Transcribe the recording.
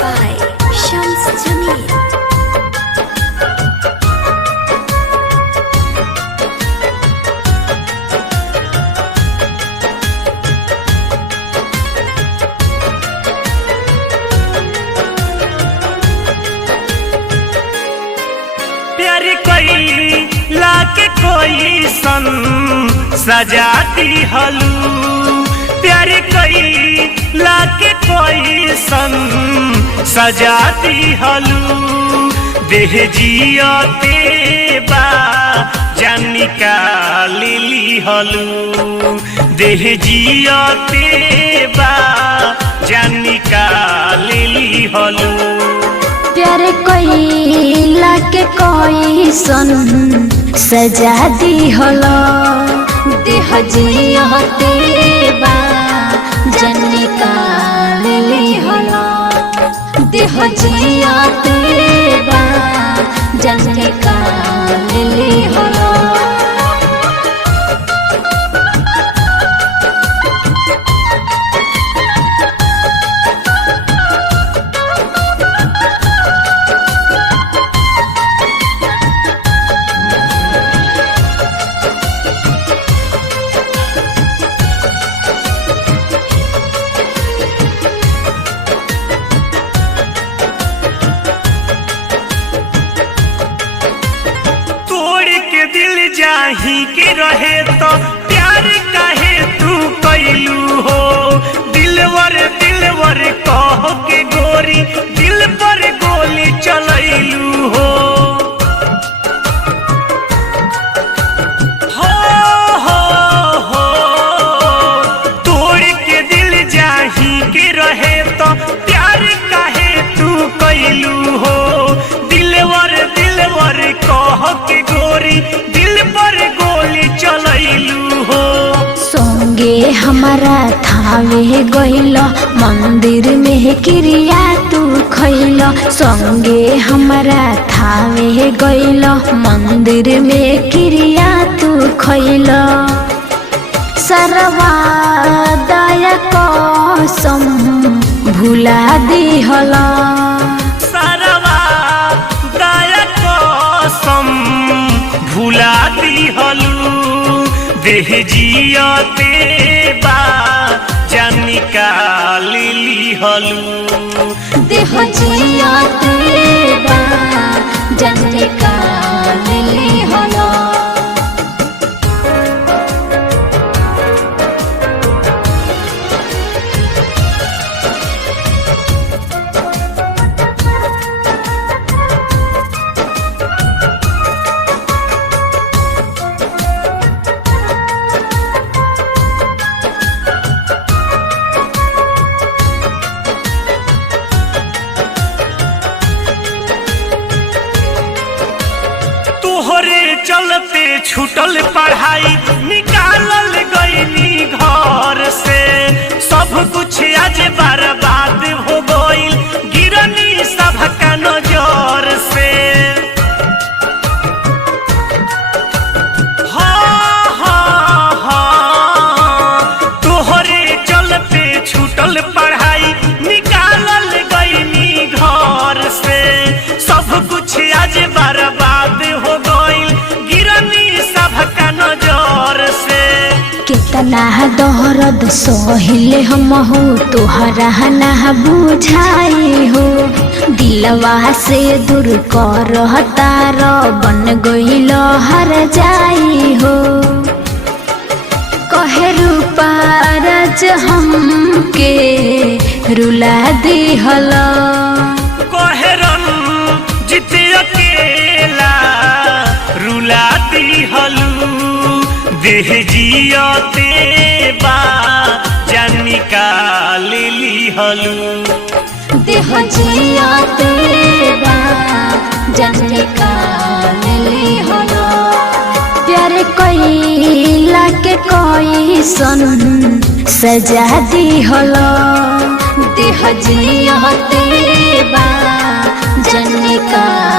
by Shams Jamil. प्यार कोई लाके कोई सन सजाती हलू, प्यार कोई लाके कोई सन सजाती हलू। देह जियते बा जान निकाली हलू, देह जियते बा जान निकाली हलू। प्यार कोइला के कोई सन सजा दी हलो, देह जियते बा जान निकाली हलो, देह जियते बा जान निकाली हलो। दिल जाही के रहे तो प्यार काहे तू कैलू हो, दिलवर दिलवर कह के गोरी दिल पर गोली चलैलू हो। हो तोड़ के दिल जाही के रहे तो प्यार काहे तू कैलू हो, दिलवर दिलवर कह के गोरी दिल पर गोली चलैलू हो। संगे हमारा थावे गइल मंदिर में क्रिया तू खइल, संगे हमारा थावे गइल मंदिर में क्रिया तू खइल। सरवा दया कसम भुला दिहला, सरवा दया कसम भुला दिहलू। देह जियते बा जान निकाली हलू, देह जियते बा जान निकाली हलो। तोहरे चलते छूटल पढ़ाई निकालल गईनी घर से, सब कुछ आज बर्बाद हो गईल गिरनी सबका नजर से। तोहरे चलते छूटल पढ़ाई निकालल गईनी घर से, सब कुछ आज बर्बाद हो गईल गिरनी सबका नजर से। कितना दर्द सहिले हमहू तोहरा ना बुझाई हो, दिलवा से दूर कर तार बन गइल हर जाई हो। कहे रूपारज हमके रुला दिहला, कहरन जीत अकेला रुला दिहलू। देह जियते बा जान निकाली हलू, देह जियते बा जान निकाली हलो। प्यार कोइला के कोई सन सजा दी हलो, देह जियते बा जान निकाली